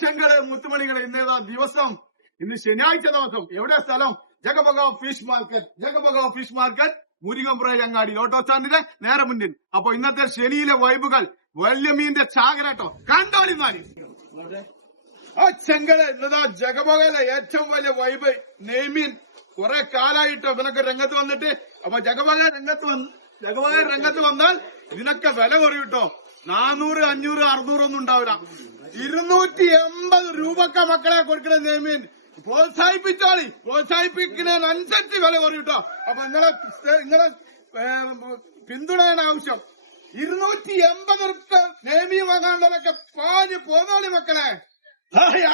ചെങ്കള് മുത്തുമണികളെ ഇന്നേതാ ദിവസം? ഇന്ന് ശനിയാഴ്ച ദിവസം. എവിടെ സ്ഥലം? ജഗബഗ ഫിഷ് മാർക്കറ്റ്. ജഗബഗ ഫിഷ് മാർക്കറ്റ് മുരികംപുറ അങ്ങാടി ഓട്ടോ സ്റ്റാൻഡിന്റെ നേരെ മുന്നിൽ. അപ്പൊ ഇന്നത്തെ ശനിയിലെ വൈബുകൾ വലിയ മീന്റെ ചാകരട്ടോ കണ്ടോളിമാരി. ആ ചെങ്കള് ഇന്നതാ ജഗബഗയിലെ ഏറ്റവും വലിയ വൈബ് നെയ്മീൻ. കുറെ കാലായിട്ടോ ഇവനൊക്കെ രംഗത്ത് വന്നിട്ട്. അപ്പൊ ജഗബഗ രംഗത്ത് വന്നാൽ ഇതിനൊക്കെ വില കുറയൂട്ടോ. 400, 500, 600 ഒന്നും ഉണ്ടാവില്ല. 280 രൂപക്ക മക്കളെ കൊടുക്കണ നെയ്മീൻ. പ്രോത്സാഹിപ്പിച്ചോളി. പ്രോത്സാഹിപ്പിക്കുന്നതിനനുസരിച്ച് വില കുറയൂട്ടോ. അപ്പൊ നിങ്ങളെ പിന്തുണയാണ് ആവശ്യം. 280 റുപ്യ നെയ്മീൻ വാങ്ങാനുള്ളതൊക്കെ പാഞ്ഞ് പോന്നോളി മക്കളെ.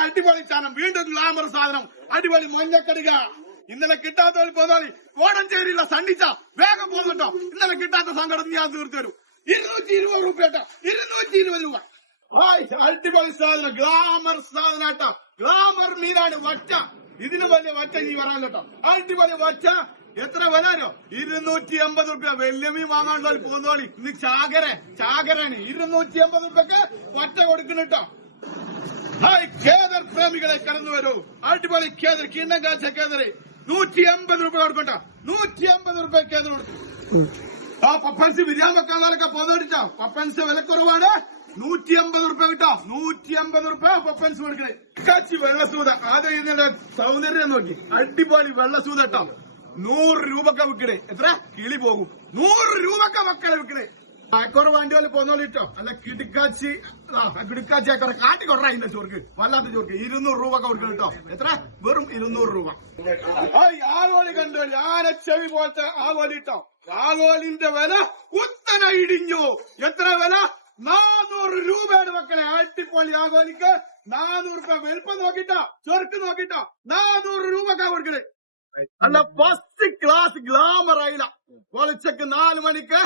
അടിപൊളി സാധനം, വീണ്ടും ഗ്ലാമർ സാധനം, അടിപൊളി മഞ്ഞക്കടിക. ഇന്നലെ കിട്ടാത്തവർ പോന്നോളി. കോടഞ്ചേരിയില്ല സണ്ണിച്ച വേഗം പോകുന്നുട്ടോ. ഇന്നലെ കിട്ടാത്ത സങ്കടം ഞാൻ തീർത്തു തരും. 220 രൂപ കേട്ടോ. 220 രൂപ. അടിപൊളി സാധനം, ഗ്ലാമർ സാധനം. ഗ്ലാമർ മീനാണ് വറ്റ. ഇതിന് വലിയ വറ്റ നീ വരാനല്ലോ. അടിപൊളി വറ്റ. എത്ര വിലോ? 280 രൂപ. വലിയ മീൻ വാങ്ങാണ്ടോ പോന്നോളി. ഇന്ന് ചാകരാണ്. 280 രൂപക്ക് വറ്റ കൊടുക്കുന്നുട്ടോ. കേദർ പ്രേമികളെ കടന്നു വരൂ. അടിപൊളി കേദർ, കിണ്ണം കാച്ച കേദർ 180 രൂപ കൊടുക്കണ്ട. 180 രൂപ കേദർ കൊടുക്കും. ആ പപ്പൻസ് ബിരിയാണി വെക്കാനൊക്കെ പോന്നോടിച്ചോ. പപ്പൻസ് വിലക്കുറവാണ്. 180 രൂപ കിട്ടോ. 180 രൂപ പപ്പൻസ് കൊടുക്കണേ. കാച്ചി വെള്ളസൂത. ആദ്യം ഇതിന്റെ സൗന്ദര്യം നോക്കി. അടിപൊളി വെള്ളസൂത കേട്ടോ. 100 രൂപക്ക വിൽക്കണേ. എത്ര കിളി പോകും. 100 രൂപക്ക മക്കളെ വിൽക്കണേ. അയക്കോറ് വണ്ടി പോലെ പോന്നോളിട്ടോ. അല്ല കിടുക്കാച്ചി അയക്കോറെ കാട്ടി കൊറ അതിന്റെ ചോർക്ക്, വല്ലാത്ത ചോർക്ക്. 200 രൂപ കൊടുക്കണം കേട്ടോ. എത്ര? വെറും 200 രൂപ. ആഗോലി കണ്ടോളി. ആനച്ചെവി പോലത്തെ ആഗോലി ഇട്ടോ. ആഗോലിന്റെ വില കുത്തന ഇടിഞ്ഞു. എത്ര വില? 400 രൂപയാണ് മക്കളെ. അടിപൊളി ആഗോലിക്ക് 400 രൂപ. വലുപ്പം നോക്കിട്ടോ, ചൊർക്ക് നോക്കിട്ടോ. 400 രൂപക്കാ കൊടുക്കണേ. അല്ല ഫസ്റ്റ് ക്ലാസ് ഗ്ലാമർ ആയില്ല. പൊളിച്ചക്ക് 4 മണിക്ക്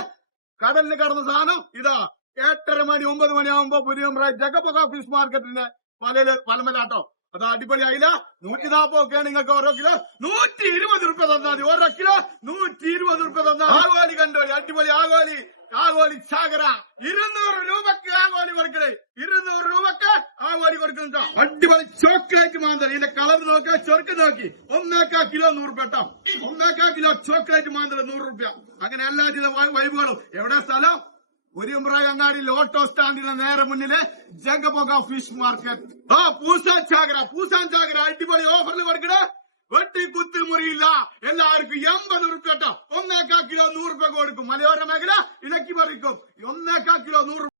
കടലിന് കടന്ന സാധനം ഇതാ. 8:30 മണി 9 മണിയാകുമ്പോ പുരിയമ്പ്ര ജഗബഗ ഫിഷ് മാർക്കറ്റിന്റെ പലമലാട്ടോ. അത് അടിപൊളി ആയില്ല. 140 ഒക്കെയാണ് നിങ്ങൾക്ക് ഓരോ കിലോ. 120 രൂപ തന്നാൽ മതി. ഓരോ കിലോ 120 രൂപ തന്നാൽ. ആഗോലി കണ്ടോളി. അടിപൊളി ആഗോലി ചാകര. 200 രൂപക്ക് ആഗോലി കൊടുക്കണേ. 200 രൂപക്ക് ആഗോലി കൊടുക്കുന്നുണ്ടോ. അടിപൊളി ചോക്ലേറ്റ് മാന്തൽ. ഇതിന്റെ കളർ നോക്കുക, ചൊറുക്ക് നോക്കി. 1.25 കിലോ 100 രൂപ കേട്ടോ. 1.25 കിലോ ചോക്ലേറ്റ് മാന്തൽ 100 രൂപ. അങ്ങനെ എല്ലാ ചില വൈബുകളും. എവിടെ സ്ഥലം? മുരികംപുറ അങ്ങാടി ഓട്ടോ സ്റ്റാൻഡിന് നേരെ മുന്നില് ജഗബഗ ഫിഷ് മാർക്കറ്റ്. പൂസാൻ ചാകര അടിപൊളി ഓഫറിൽ കൊടുക്കണേ. വെട്ടി കുത്തി മുറിയില്ല. എല്ലാവർക്കും 80 രൂപ കേട്ടോ. 1.25 കിലോ 100 രൂപ കൊടുക്കും. മലയോര മേഖല ഇടയ്ക്ക് പറിക്കും. 1.25 കിലോ 100 രൂപ.